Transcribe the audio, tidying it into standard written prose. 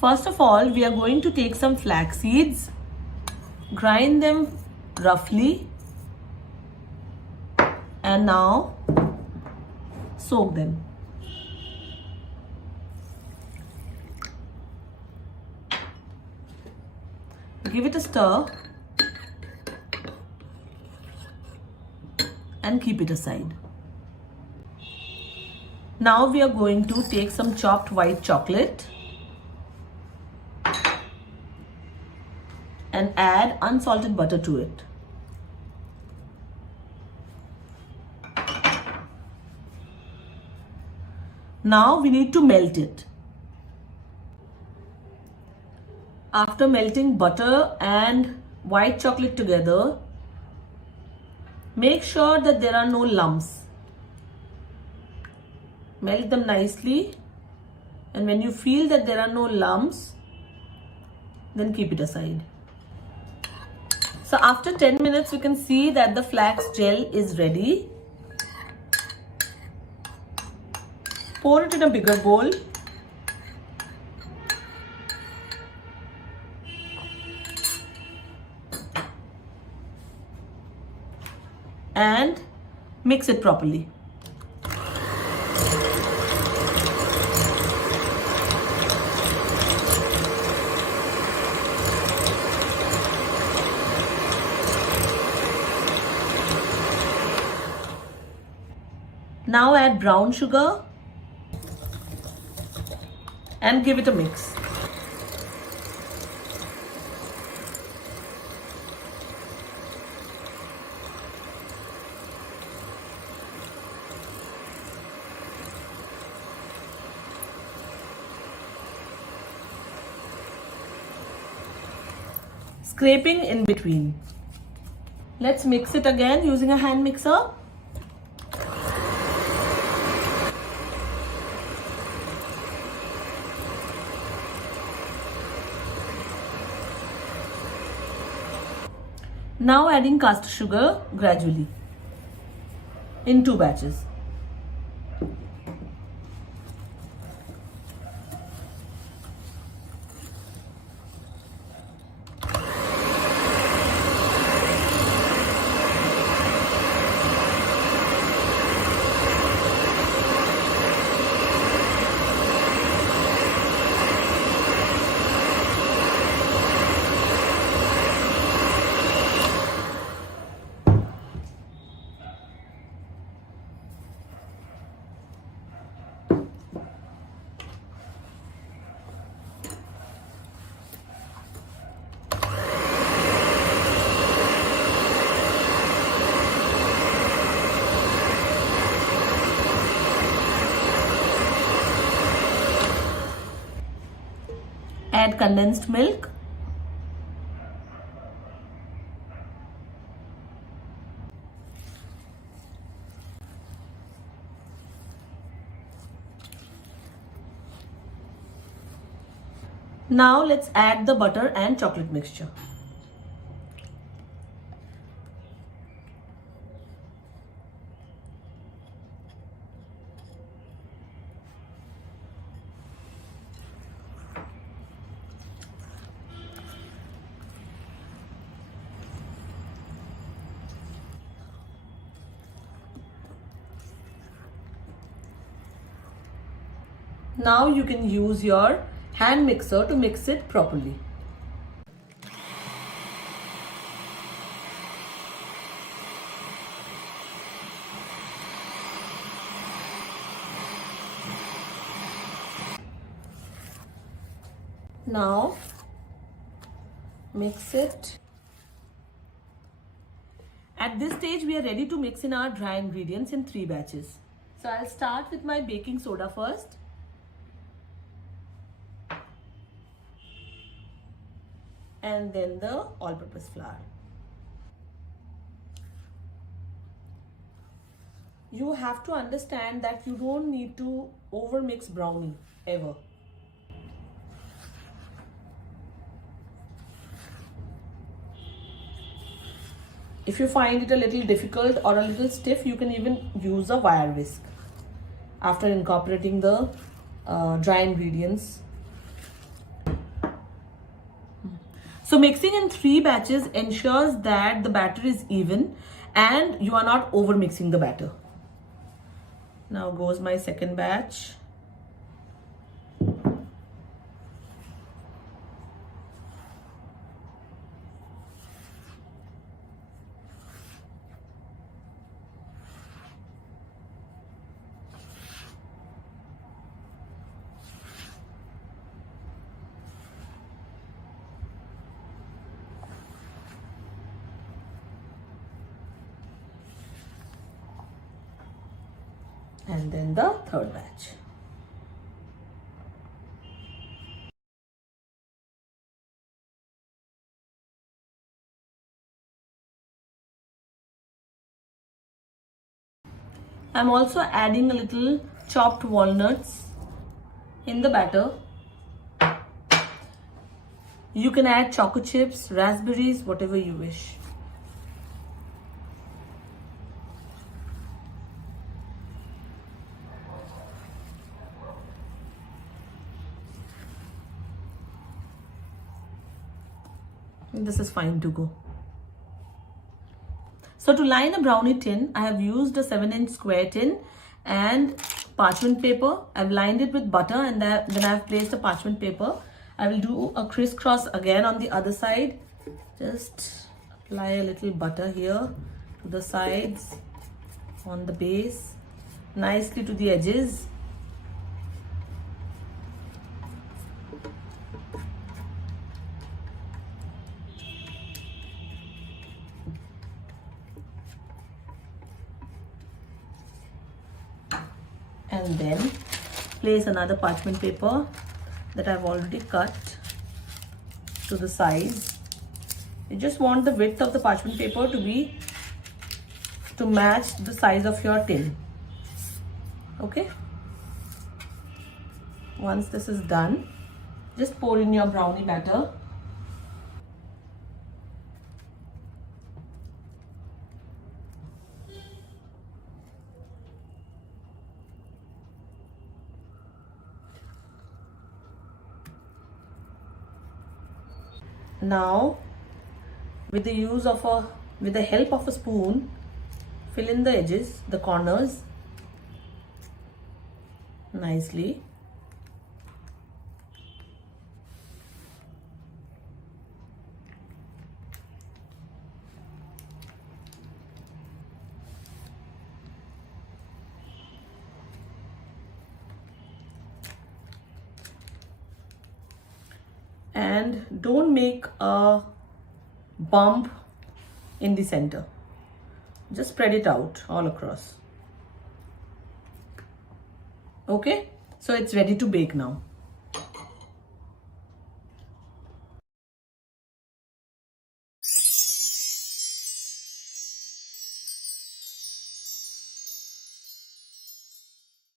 First of all, we are going to take some flax seeds, grind them roughly, and now soak them. Give it a stir and keep it aside. Now we are going to take some chopped white chocolate and add unsalted butter to it. Now we need to melt it. After melting butter and white chocolate together, make sure that there are no lumps. Melt them nicely, and when you feel that there are no lumps, then keep it aside. So after 10 minutes, you can see that the flax gel is ready. Pour it in a bigger bowl. And mix it properly. Now add brown sugar and give it a mix. Scraping in between. Let's mix it again using a hand mixer. Now adding caster sugar gradually in 2 batches. Add condensed milk. Now let's add the butter and chocolate mixture. Now you can use your hand mixer to mix it properly. Now mix it. At this stage, we are ready to mix in our dry ingredients in 3 batches. So I'll start with my baking soda first. And then the all-purpose flour. You have to understand that you don't need to overmix brownie ever. If you find it a little difficult or a little stiff, you can even use a wire whisk after incorporating the dry ingredients. So mixing in 3 batches ensures that the batter is even and you are not over mixing the batter. Now goes my second batch. And then the third batch. I'm also adding a little chopped walnuts in the batter. You can add chocolate chips, raspberries, whatever you wish. This is fine to go. So to line a brownie tin, I have used a 7-inch square tin and parchment paper. I've lined it with butter and then I have placed a parchment paper. I will do a crisscross again on the other side. Just apply a little butter here to the sides, on the base, nicely to the edges. And then place another parchment paper that I've already cut to the size. You just want the width of the parchment paper to match the size of your tin. Okay. Once this is done, just pour in your brownie batter. Now, with the help of a spoon, fill in the edges, the corners nicely. And don't make a bump in the center. Just spread it out all across. Okay, so it's ready to bake now.